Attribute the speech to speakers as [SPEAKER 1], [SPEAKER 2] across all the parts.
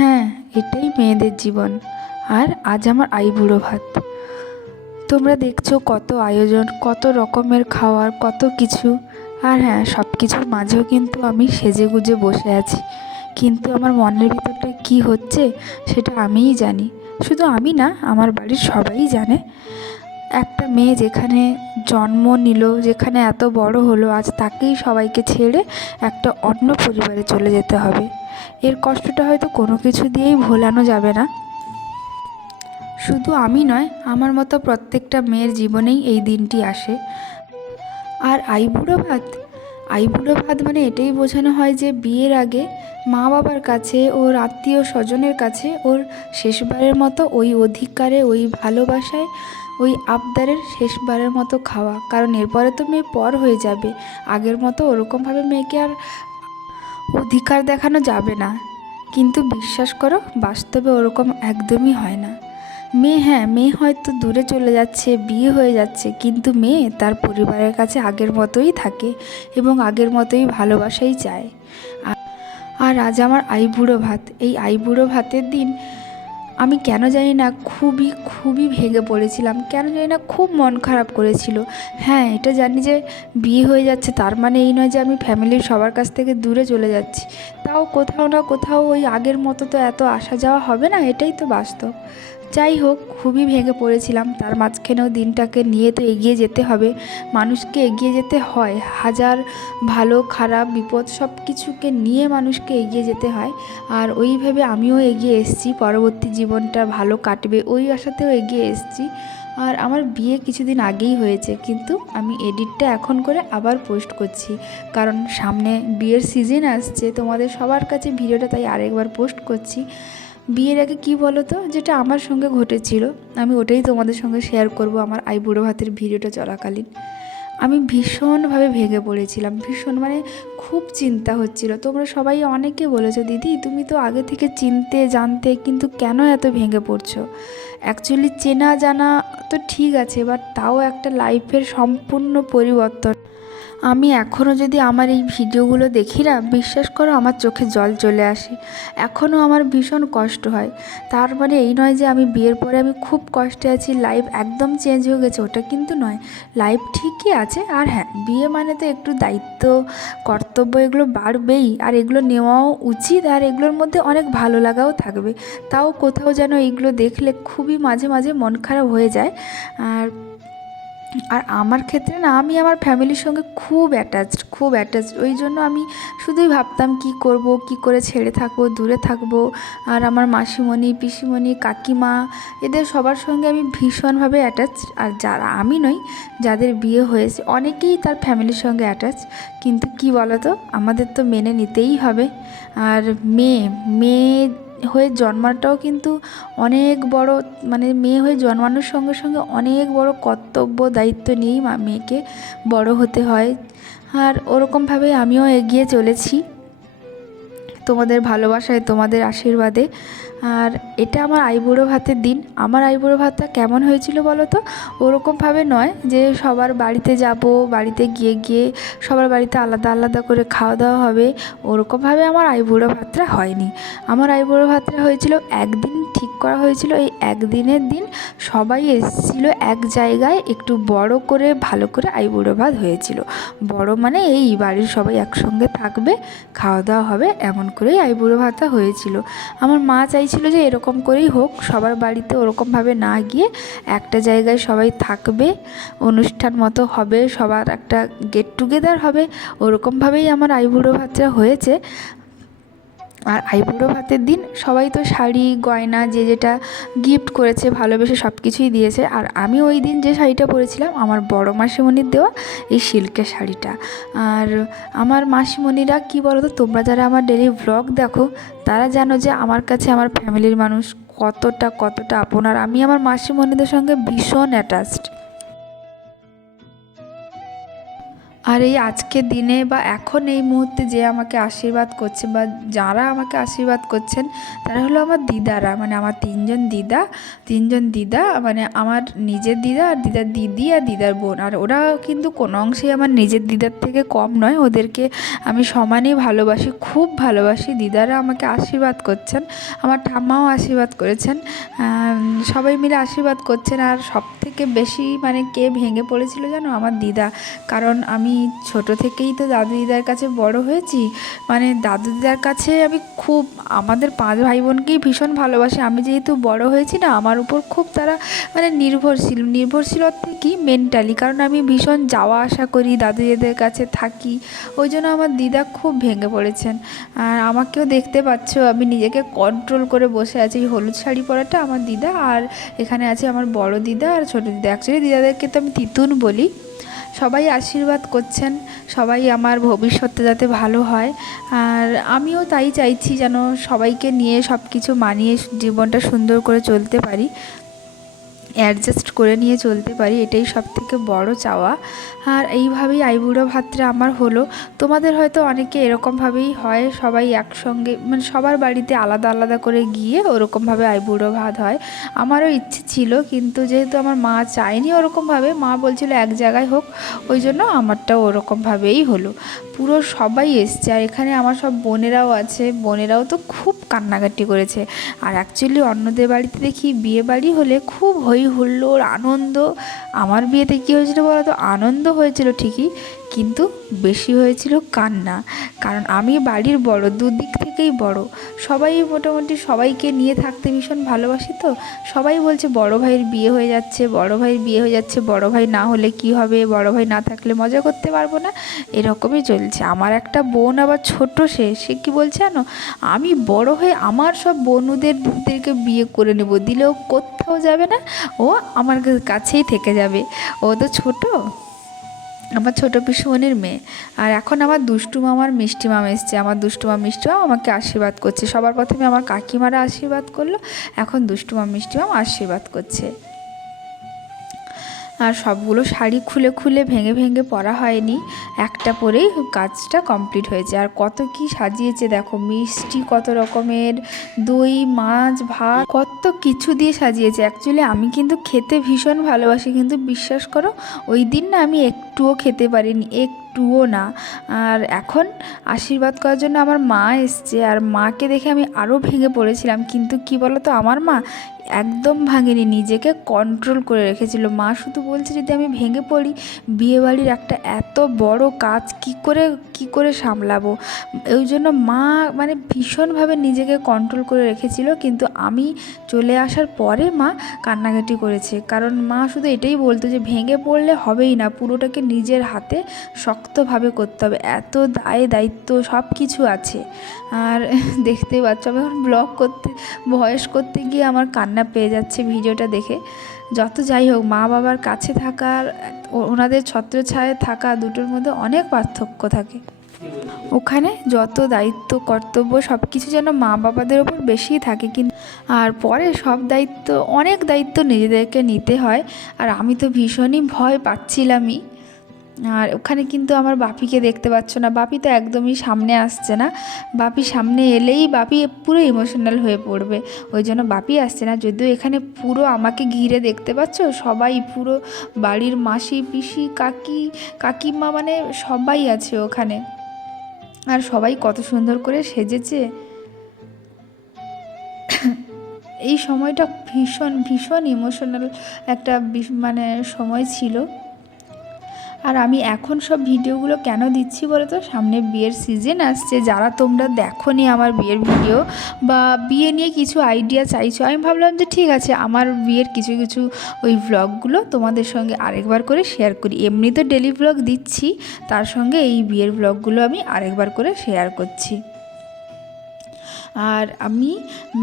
[SPEAKER 1] হ্যাঁ এটাই মেয়েদের জীবন। আর আজ আমার আইবুড়ো ভাত। তোমরা দেখছ কত আয়োজন, কত রকমের খাওয়ার, কত কিছু। আর হ্যাঁ সব কিছুর মাঝেও কিন্তু আমি সেজে গুজে বসে আছি। কিন্তু আমার মনের ভিতরটা কি হচ্ছে, সেটা আমিই জানি। শুধু আমি না, আমার বাড়ির সবাই জানে। একটা মেয়ে যেখানে জন্ম নিল, যেখানে এত বড় হলো, আজ তাকেই সবাইকে ছেড়ে একটা অন্য পরিবারে চলে যেতে হবে। এর কষ্টটা হয়তো কোনো কিছু দিয়েই ভোলানো যাবে না। শুধু আমি নয়, আমার মতো প্রত্যেকটা মেয়ের জীবনেই এই দিনটি আসে। আর আইবুড়ো ভাত আইবুড়ো ভাত মানে এটাই বোঝানো হয় যে বিয়ের আগে মা বাবার কাছে, ওর আত্মীয় স্বজনের কাছে, ওর শেষবারের মতো ওই অধিকারে, ওই ভালোবাসায় ওই আবদারের শেষবারের মতো খাওয়া। কারণ এরপরে তো মেয়ে পর হয়ে যাবে। আগের মতো ওরকমভাবে মেয়েকে আর অধিকার দেখানো যাবে না। কিন্তু বিশ্বাস করো, বাস্তবে ওরকম একদমই হয় না। মেয়ে হ্যাঁ মেয়ে হয়তো দূরে চলে যাচ্ছে, বিয়ে হয়ে যাচ্ছে, কিন্তু মেয়ে তার পরিবারের কাছে আগের মতোই থাকে এবং আগের মতোই ভালোবাসাই চায়। আর আজ আমার আইবুড়ো ভাত। এই আইবুড়ো ভাতের দিন আমি কেন জানি না, খুবই খুবই ভেঙে পড়েছিলাম। কেন জানি না, খুব মন খারাপ করেছিল। হ্যাঁ এটা জানি যে বিয়ে হয়ে যাচ্ছে, তার মানে এই নয় যে আমি ফ্যামিলির সবার কাছ থেকে দূরে চলে যাচ্ছি। তাও কোথাও না কোথাও ওই আগের মতো তো এত আসা যাওয়া হবে না, এটাই তো বাস্তব। যাই হোক, খুবই ভেঙে পড়েছিলাম। তার মাঝখানেও দিনটাকে নিয়ে তো এগিয়ে যেতে হবে। মানুষকে এগিয়ে যেতে হয়। হাজার ভালো, খারাপ, বিপদ সব কিছুকে নিয়ে মানুষকে এগিয়ে যেতে হয়। আর ওই ভেবে আমিও এগিয়ে এসেছি। পরবর্তী জীবনটা ভালো কাটবে ওই আশাতেও এগিয়ে এসেছি। আর আমার বিয়ে কিছুদিন আগেই হয়েছে। কিন্তু আমি এডিটটা এখন করে আবার পোস্ট করছি। কারণ সামনে বিয়ের সিজন আসছে। তোমাদের সবার কাছে ভিডিওটা তাই আরেকবার পোস্ট করছি। বিয়ের আগে কি বলো তো? যেটা আমার সঙ্গে ঘটেছিল, আমি ওটাই তোমাদের সঙ্গে শেয়ার করব আমার আইবুড়ো ভাতের ভিডিওটা চলাকালীন। আমি ভীষণভাবে ভেঙে পড়েছিলাম, ভীষণ মানে খুব চিন্তা হচ্ছিল। তোমরা সবাই অনেকে বলেছ, দিদি, তুমি তো আগে থেকে চিনতে, জানতে কিন্তু কেন এত ভেঙে পড়ছো? অ্যাকচুয়ালি চেনা জানা তো ঠিক আছে বাট তাও একটা লাইফের সম্পূর্ণ পরিবর্তন। আমি এখনও যদি আমার এই ভিডিওগুলো দেখি না, বিশ্বাস করো আমার চোখে জল চলে আসে। এখনও আমার ভীষণ কষ্ট হয়। তার মানে এই নয় যে আমি বিয়ের পরে আমি খুব কষ্টে আছি লাইফ একদম চেঞ্জ হয়ে গেছে, ওটা কিন্তু নয়। লাইফ ঠিকই আছে, আর হ্যাঁ বিয়ে মানে তো একটু দায়িত্ব, কর্তব্য, এগুলো বাড়বেই, আর এগুলো নেওয়াও উচিত, আর এগুলোর মধ্যে অনেক ভালো লাগাও থাকবে। তাও কোথাও যেন এইগুলো দেখলে খুবই মাঝে মাঝে মন খারাপ হয়ে যায়। আর আর আমার ক্ষেত্রে না, আমি আমার ফ্যামিলির সঙ্গে খুব অ্যাটাচড খুব অ্যাটাচড ওই জন্য আমি শুধুই ভাবতাম কি করব, কি করে ছেড়ে থাকব, দূরে থাকব। আর আমার মাসিমণি, পিসিমণি, কাকিমা, এদের সবার সঙ্গে আমি ভীষণভাবে অ্যাটাচ আর যারা আমি নই, যাদের বিয়ে হয়েছে, অনেকেই তার ফ্যামিলির সঙ্গে অ্যাটাচ কিন্তু কি বলতো, আমাদের তো মেনে নিতেই হবে। আর মেয়ে মেয়ে হয়ে জন্মাটাও কিন্তু অনেক বড় মানে মেয়ে হয়ে জন্মানোর সঙ্গে সঙ্গে অনেক বড় কর্তব্য, দায়িত্ব নিয়েই মেয়েকে বড় হতে হয়। আর ওরকমভাবে আমিও এগিয়ে চলেছি। তোমাদের ভালোবাসায়, তোমাদের আশীর্বাদে। আর এটা আমার আইবুড়ো ভাতের দিন। আমার আইবুড়ো ভাতটা কেমন হয়েছিল বলো তো? ওরকমভাবে নয় যে সবার বাড়িতে যাব, বাড়িতে গিয়ে গিয়ে সবার বাড়িতে আলাদা আলাদা করে খাওয়া দাওয়া হবে, ওরকমভাবে আমার আইবুড়ো ভাতটা হয়নি। আমার আইবুড়ো ভাতটা হয়েছিল একদিন ঠিক করা হয়েছিল, এই একদিনের দিন সবাই এসেছিল এক জায়গায় একটু বড় করে, ভালো করে আইবুড়ো ভাত হয়েছিল। বড় মানে এই বাড়ির সবাই একসঙ্গে থাকবে, খাওয়া দাওয়া হবে, এমন করেই আইবুড়ো ভাতটা হয়েছিল। আমার মা চাইছিল যে এরকম করেই হোক, সবার বাড়িতে ওরকমভাবে না গিয়ে একটা জায়গায় সবাই থাকবে, অনুষ্ঠান মতো হবে, সবার একটা গেট টুগেদার হবে, ওরকমভাবেই আমার আইবুড়ো ভাতটা হয়েছে। আর আইবুড়ো ভাতের দিন সবাই তো শাড়ি, গয়না, যে যেটা গিফট করেছে, ভালোবেসে সব কিছুই দিয়েছে। আর আমি ওই দিন যে শাড়িটা পরেছিলাম, আমার বড় মাসিমণির দেওয়া এই সিল্কের শাড়িটা। আর আমার মাসিমণিরা কি বলো তো তোমরা যারা আমার ডেলি ভ্লগ দেখো, তারা জানো যে আমার কাছে আমার ফ্যামিলির মানুষ কতটা কতটা আপন। আর আমি আমার মাসিমণিদের সঙ্গে ভীষণ অ্যাটাচড আর এই আজকের দিনে বা এখন এই মুহূর্তে যে আমাকে আশীর্বাদ করছে বা যারা আমাকে আশীর্বাদ করছেন, তারা হলো আমার দিদারা মানে আমার তিনজন দিদা তিনজন দিদা মানে আমার নিজের দিদা আর দিদার দিদি আর দিদার বোন। আর ওরা কিন্তু কোনো অংশেই আমার নিজের দিদার থেকে কম নয়, ওদেরকে আমি সমানেই ভালোবাসি, খুব ভালোবাসি। দিদারা আমাকে আশীর্বাদ করছেন, আমার ঠাম্মাও আশীর্বাদ করেছেন সবাই মিলে আশীর্বাদ করছেন। আর সব থেকে বেশি মানে কে ভেঙে পড়েছিল জানো? আমার দিদা। কারণ আমি ছোট থেকেই তো দাদু দিদার কাছে বড় হয়েছি। মানে দাদু দিদার কাছে আমি খুব, আমাদের পাঁচ ভাই বোনকেই ভীষণ ভালোবাসি। আমি যেহেতু বড় হয়েছি না, আমার উপর খুব তারা মানে নির্ভরশীল। নির্ভরশীল অর্থে কি? মেন্টালি কারণ আমি ভীষণ যাওয়া আসা করি দাদু দিদার কাছে থাকি। ওই জন্য আমার দিদা খুব ভেঙে পড়েছেন। আর আমাকেও দেখতে পাচ্ছ, আমি নিজেকে কন্ট্রোল করে বসে আছি। এই হলুদ শাড়ি পরাটা আমার দিদা, আর এখানে আছে আমার বড় দিদা আর ছোটো দিদা। অ্যাকচুয়ালি দিদাদেরকে তো আমি তিতুন বলি। সবাই আশীর্বাদ করছেন, সবাই আমার ভবিষ্যতে যাতে ভালো হয়। আর আমিও তাই চাইছি যেন সবাইকে নিয়ে সব কিছু মানিয়ে জীবনটা সুন্দর করে চলতে পারি। অ্যাডজাস্ট করে নিয়ে চলতে পারি, এটাই সব থেকে বড় চাওয়া। আর এইভাবেই আইবুড়ো ভাতটা আমার হলো। তোমাদের হয়তো অনেকে এরকমভাবেই হয়, সবাই একসঙ্গে মানে সবার বাড়িতে আলাদা আলাদা করে গিয়ে ওরকমভাবে আইবুড়ো ভাত হয়। আমারও ইচ্ছে ছিল, কিন্তু যেহেতু আমার মা চায়নি ওরকমভাবে, মা বলছিল এক জায়গায় হোক, ওই জন্য আমারটাও ওরকমভাবেই হলো। পুরো সবাই এসছে, আর এখানে আমার সব বোনেরাও আছে, বোনেরাও তো খুব কান্নাকাটি করেছে। আর অ্যাকচুয়ালি অন্যদের বাড়িতে দেখি বিয়ে বাড়ি হলে খুব হই হুল্লোড় আনন্দ। আমার বিয়েতে কী হয়েছিল বলো তো আনন্দ হয়েছিল ঠিকই কিন্তু বেশি হয়েছিল কান্না। কারণ আমি বাড়ির বড়, দুদিক থেকেই বড়। সবাই মোটামুটি সবাইকে নিয়ে থাকতে ভীষণ ভালোবাসি তো। সবাই বলছে, বড় ভাইয়ের বিয়ে হয়ে যাচ্ছে, বড় ভাইয়ের বিয়ে হয়ে যাচ্ছে, বড় ভাই না হলে কি হবে? বড় ভাই না থাকলে মজা করতে পারব না? এরকমই চলছে। আমার একটা বোন আবার ছোট সে সে কি বলছে জানো? আমি বড় হয়ে আমার সব বনুদের দিদিদেরকে বিয়ে করে নেব। দিলেও কোথাও যাবে না। ও আমার কাছেই থেকে যাবে। ও তো ছোটো? আমার ছোটো পিসুমনির মেয়ে। আর এখন আমার দুষ্টু মামার মিষ্টি মামা এসছে। আমার দুষ্টু মাম মিষ্টি মাম আমাকে আশীর্বাদ করছে। সবার প্রথমে আমার কাকিমারা আশীর্বাদ করল, এখন দুষ্টু মাম মিষ্টি মাম আশীর্বাদ করছে। আর সবগুলো শাড়ি খুলে খুলে ভেঙে ভেঙে পরা হয়নি। একটা পরেই কাজটা কমপ্লিট হয়েছে। আর কত কি সাজিয়েছে দেখো, মিষ্টি কত রকমের, দই, মাছ, ভাত, কত কিছু দিয়ে সাজিয়েছে। অ্যাকচুয়ালি আমি কিন্তু খেতে ভীষণ ভালোবাসি, কিন্তু বিশ্বাস করো, ওই দিন না আমি একটুও খেতে পারিনি এক একটুও না। আর এখন আশীর্বাদ করার জন্য আমার মা এসছে, আর মাকে দেখে আমি আরও ভেঙে পড়েছিলাম। কিন্তু কি বলো তো আমার মা একদম ভাঙেনি, নিজেকে কন্ট্রোল করে রেখেছিল। মা শুধু বলছে, যদি আমি ভেঙে পড়ি, বিয়েবাড়ির একটা এত বড় কাজ কি করে কি করে সামলাবো? ওই জন্য মা মানে ভীষণভাবে নিজেকে কন্ট্রোল করে রেখেছিল, কিন্তু আমি চলে আসার পরে মা কান্নাকাটি করেছে। কারণ মা শুধু এটাই বলতো যে, ভেঙে পড়লে হবেই না, পুরোটাকে নিজের হাতে শক্তভাবে করতে হবে। এত দায়, দায়িত্ব সব কিছু আছে। আর দেখতেই পাচ্ছ, আমি এখন ব্লগ করতে ভয়েস করতে গিয়ে আমার কান্না পেয়ে যাচ্ছে ভিডিওটা দেখে। যত যাই হোক, মা বাবার কাছে থাকার, ওনাদের ছত্রছায়ায় থাকা দুটোর মধ্যে অনেক পার্থক্য থাকে। ওখানে যত দায়িত্ব, কর্তব্য সব কিছু যেন মা বাবাদের ওপর বেশিই থাকে। কিন্তু আর পরে সব দায়িত্ব, অনেক দায়িত্ব নিজেদেরকে নিতে হয়। আর আমি তো ভীষণই ভয় পাচ্ছিলামই। আর ওখানে কিন্তু আমার বাপিকে দেখতে পাচ্ছ না। বাপি তো একদমই সামনে আসছে না। বাপি সামনে এলেই বাপি পুরো ইমোশনাল হয়ে পড়বে। ওই জন্য বাপি আসছে না। যদিও এখানে পুরো আমাকে ঘিরে দেখতে পাচ্ছ, সবাই পুরো বাড়ির মাসি, পিসি, কাকি, কাকিমা মানে সবাই আছে ওখানে। আর সবাই কত সুন্দর করে সেজেছে। এই সময়টা ভীষণ ভীষণ ইমোশনাল একটা মানে সময় ছিল। আর আমি এখন সব ভিডিওগুলো কেন দিচ্ছি বলো তো সামনে বিয়ের সিজন আসছে, যারা তোমরা দেখোনি আমার বিয়ের ভিডিও বা বিয়ে নিয়ে কিছু আইডিয়া চাইছো, আমি ভাবলাম যে ঠিক আছে, আমার বিয়ের কিছু কিছু ওই ব্লগগুলো তোমাদের সঙ্গে আরেকবার করে শেয়ার করি। এমনি তো ডেলি ব্লগ দিচ্ছি, তার সঙ্গে এই বিয়ের ব্লগগুলো আমি আরেকবার করে শেয়ার করছি। আর আমি,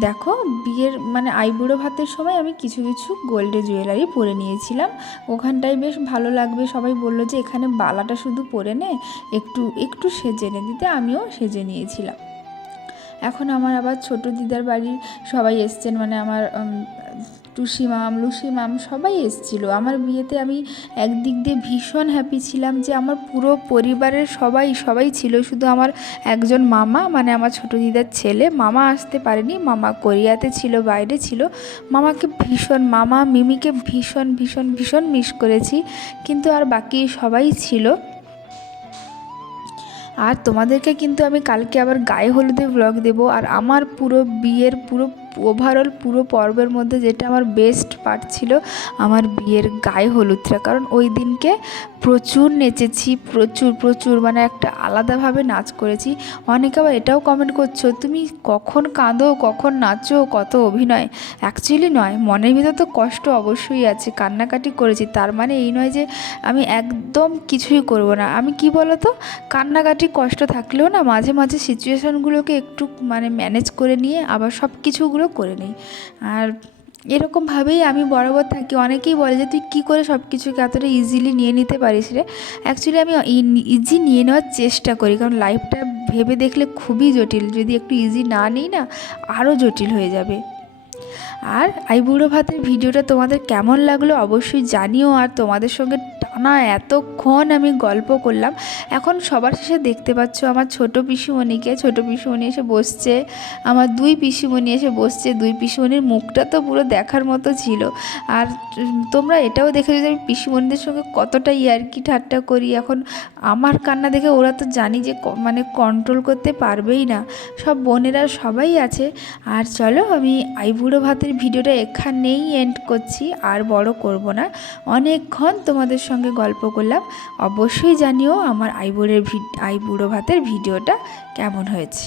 [SPEAKER 1] দেখো, বিয়ের মানে আইবুড়ো ভাতের সময় আমি কিছু কিছু গোল্ডে জুয়েলারি পরে নিয়েছিলাম। ওখানটায় বেশ ভালো লাগবে। সবাই বলল যে এখানে বালাটা শুধু পরে নে, একটু একটু সেজে নে। দিতে আমিও সেজে নিয়েছিলাম। এখন আমার আবার ছোট দিদার বাড়ির সবাই এসছেন। মানে আমার টুসি মাম, লুসি মাম সবাই এসেছিল। আমার বিয়েতে আমি একদিক দিয়ে ভীষণ হ্যাপি ছিলাম যে আমার পুরো পরিবারের সবাই সবাই ছিল। শুধু আমার একজন মামা মানে আমার ছোটো দিদার ছেলে। মামা আসতে পারেনি, মামা কোরিয়াতে ছিল, বাইরে ছিল। মামাকে ভীষণ, মামা মিমিকে ভীষণ ভীষণ ভীষণ মিস করেছি। কিন্তু আর বাকি সবাই ছিল। আর তোমাদেরকে কিন্তু আমি কালকে আবার গায়ে হলুদে ব্লগ দেবো। আর আমার পুরো বিয়ের পুরো ওভারঅল পুরো পর্বের মধ্যে যেটা আমার বেস্ট পার্ট ছিল আমার বিয়ের গায়ে হলুদটা। কারণ ওই দিনকে প্রচুর নেচেছি, প্রচুর প্রচুর মানে একটা আলাদাভাবে নাচ করেছি। অনেকে আবার এটাও কমেন্ট করছ, তুমি কখন কাঁদো, কখন নাচো, কত অভিনয়? অ্যাকচুয়ালি নয়, মনের ভিতর তো কষ্ট অবশ্যই আছে, কান্নাকাটি করেছি। তার মানে এই নয় যে আমি একদম কিছুই করব না। আমি কি বলো তো কান্নাকাটি কষ্ট থাকলেও না মাঝে মাঝে সিচুয়েশানগুলোকে একটু মানে ম্যানেজ করে নিয়ে আবার সব কিছুগুলো করে নিই। আর এরকমভাবেই আমি বরাবর থাকি। অনেকেই বলে যে, তুই কী করে সব কিছুকে এতটা ইজিলি নিয়ে নিতে পারিস রে? অ্যাকচুয়ালি আমি ইজি নিয়ে নেওয়ার চেষ্টা করি। কারণ লাইফটা ভেবে দেখলে খুবই জটিল। যদি একটু ইজি না নিই না, আরও জটিল হয়ে যাবে। আর আইবুড়ো ভাতের ভিডিওটা তোমাদের কেমন লাগল অবশ্যই জানিও আর তোমাদের সঙ্গে টানা এতক্ষণ আমি গল্প করলাম। এখন সবার শেষে দেখতে পাচ্ছ আমার ছোট পিসিমণিকে। ছোট পিসিমণি এসে বসছে, আমার দুই পিসিমণি এসে বসছে। দুই পিসিমণির মুখটা তো পুরো দেখার মতো ছিল। আর তোমরা এটাও দেখেছ যে আমি পিসিমণিদের সঙ্গে কতটা ইয়ার্কি ঠাট্টা করি। এখন আমার কান্না দেখে ওরা তো জানি যে মানে কন্ট্রোল করতে পারবেই না। সব বোনেরা সবাই আছে। আর চলো আমি আইবুড়ো ভাতের ভিডিওটা এখানেই এন্ড করছি, আর বড় করব না। অনেকক্ষণ তোমাদের সঙ্গে গল্প করলাম। অবশ্যই জানিও আমার আইবুড়ের আইবুড়ো ভাতের ভিডিওটা কেমন হয়েছে।